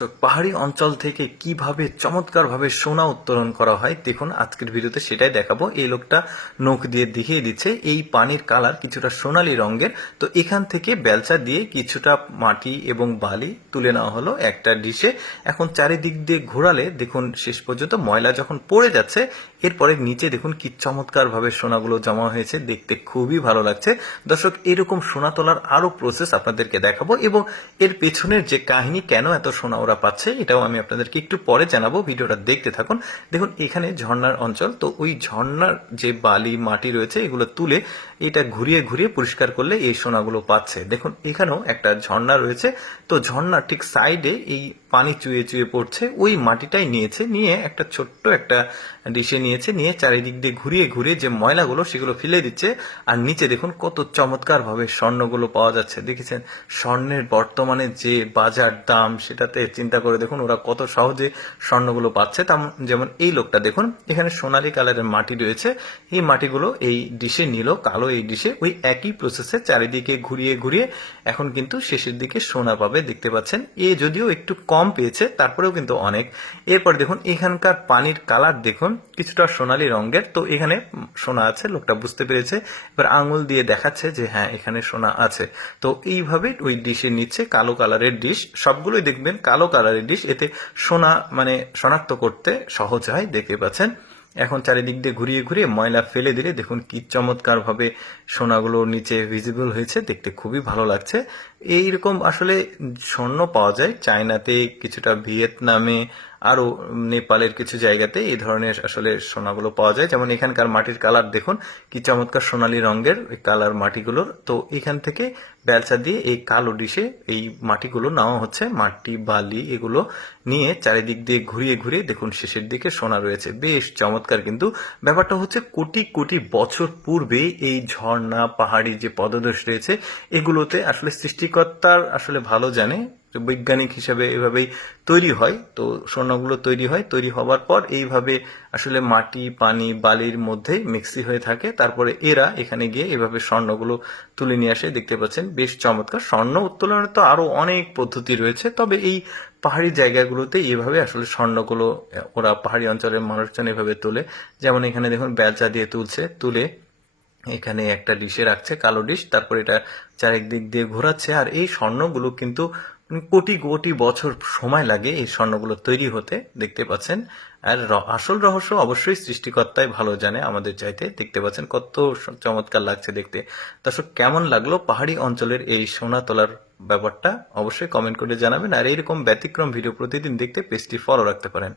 তো পাহাড়ি অঞ্চল থেকে কিভাবে চমৎকারভাবে সোনা উত্তোলন করা হয় দেখুন আজকের ভিডিওতে সেটাই দেখাবো। এই লোকটা নখ দিয়ে দেখিয়ে দিচ্ছে এই পানির কালার কিছুটা সোনালী রঙের। তো এখান থেকে বেলচা দিয়ে কিছুটা মাটি এবং বালি তুলে নেওয়া হলো একটা ডিশে। এখন চারিদিক দিয়ে ঘোরালে দেখুন শেষ পর্যন্ত ময়লা যখন পড়ে যাচ্ছে এরপরে নিচে দেখুন কি চমৎকারভাবে সোনাগুলো জমা হয়েছে, দেখতে খুবই ভালো লাগছে। দর্শক, এরকম সোনা তোলার আরো প্রসেস আপনাদেরকে দেখাবো এবং এর পেছনের যে কাহিনী, কেন এত সোনা ওরা পাচ্ছে, এটাও আমি আপনাদেরকে একটু পরে জানাবো। ভিডিওটা দেখতে থাকুন। দেখুন এখানে ঝর্ণার অঞ্চল, তো ওই ঝর্ণার যে বালি মাটি রয়েছে এগুলো তুলে এটা ঘুরিয়ে ঘুরিয়ে পরিষ্কার করলে এই সোনাগুলো পাচ্ছে। দেখুন এখানেও একটা ঝর্ণা রয়েছে, তো ঝর্ণার ঠিক সাইডে এই পানি চুয়ে চুয়ে পড়ছে, ওই মাটিটাই নিয়েছে, নিয়ে একটা ছোট্ট একটা ডিশে নিয়েছে, নিয়ে চারিদিক দিয়ে ঘুরিয়ে ঘুরিয়ে যে ময়লাগুলো সেগুলো ফেলে দিচ্ছে। আর নিচে দেখুন কত চমৎকার ভাবে স্বর্ণগুলো পাওয়া যাচ্ছে। দেখেছেন স্বর্ণের বর্তমানে যে বাজার দাম, সেটাতে চিন্তা করে দেখুন ওরা কত সহজে স্বর্ণগুলো পাচ্ছে। যেমন এই লোকটা দেখুন এখানে সোনালী কালারের মাটি রয়েছে, এই মাটিগুলো এই ডিশে নিল, কালো এই ডিশে, ওই একই প্রসেসে চারিদিকে ঘুরিয়ে ঘুরিয়ে এখন কিন্তু শেষের দিকে সোনা পাবে। দেখতে পাচ্ছেন এ যদিও একটু কম পেয়েছে, তারপরেও কিন্তু অনেক। এরপর দেখুন এখানকার পানির কালার দেখুন কিছুটা সোনালী রঙের, তো এখানে সোনা আছে, লোকটা বুঝতে পেরেছে। এবার আঙুল দিয়ে দেখাচ্ছে যে হ্যাঁ এখানে সোনা আছে। তো এইভাবে ওই ডিশে নিচ্ছে, কালো কালারের ডিশ, সবগুলোই দেখবেন কালো কালারের ডিশ, এতে সোনা মানে শনাক্ত করতে সহজ হয়। দেখতে পাচ্ছেন এখন চারিদিক দিয়ে ঘুরিয়ে ঘুরিয়ে ময়লা ফেলে দিলে দেখুন কি চমৎকার ভাবে সোনাগুলো নিচে ভিজিবল হয়েছে, দেখতে খুবই ভালো লাগছে। এইরকম আসলে স্বর্ণ পাওয়া যায় চায়নাতে, কিছুটা ভিয়েতনামে, আরো নেপালের কিছু জায়গাতে এই ধরনের আসলে সোনাগুলো পাওয়া যায়। যেমন এখানকার মাটির কালার দেখুন কি চমৎকার সোনালী রঙের কালার মাটিগুলোর। তো এখান থেকে বেলচা দিয়ে এই কালো ডিশে এই মাটিগুলো নেওয়া হচ্ছে, মাটি বালি এগুলো নিয়ে চারিদিক দিয়ে ঘুরিয়ে ঘুরিয়ে দেখুন শেষের দিকে সোনা রয়েছে, বেশ চমৎকার। কিন্তু ব্যাপারটা হচ্ছে কোটি কোটি বছর পূর্বে এই ঝর্ণা পাহাড়ি যে পদদেশ রয়েছে এগুলোতে আসলে সৃষ্টিকর্তার আসলে ভালো জানে, বৈজ্ঞানিক হিসাবে এভাবেই তৈরি হয়। তো স্বর্ণগুলো তৈরি হয়, তৈরি হবার পর এইভাবে আসলে মাটি পানি বালির মধ্যে মিক্সি হয়ে থাকে, তারপরে এরা এখানে গিয়ে এভাবে স্বর্ণগুলো তুলে নিয়ে আসে। দেখতে পাচ্ছেন বেশ চমৎকার। স্বর্ণ উত্তোলনের তো আরো অনেক পদ্ধতি রয়েছে, তবে এই পাহাড়ি জায়গাগুলোতে এভাবে আসলে স্বর্ণগুলো ওরা পাহাড়ি অঞ্চলের মানুষজন এভাবে তোলে। যেমন এখানে দেখুন বেলচা দিয়ে তুলছে, তুলে এখানে একটা ডিশে রাখছে, কালো ডিশ, তারপর এটা চারিদিক দিয়ে ঘোরাচ্ছে। আর এই স্বর্ণগুলো কিন্তু কোটি কোটি বছর সময় লাগে এই স্বর্ণগুলো তৈরি হতে, দেখতে পাচ্ছেন। আর আসল রহস্য অবশ্যই সৃষ্টিকর্তাই ভালো জানে আমাদের চাইতে। দেখতে পাচ্ছেন কত চমৎকার লাগছে দেখতে। দর্শক, কেমন লাগলো পাহাড়ি অঞ্চলের এই সোনা তোলার ব্যাপারটা অবশ্যই কমেন্ট করে জানাবেন। আর এইরকম ব্যতিক্রম ভিডিও প্রতিদিন দেখতে পেজটি ফলো রাখতে পারেন।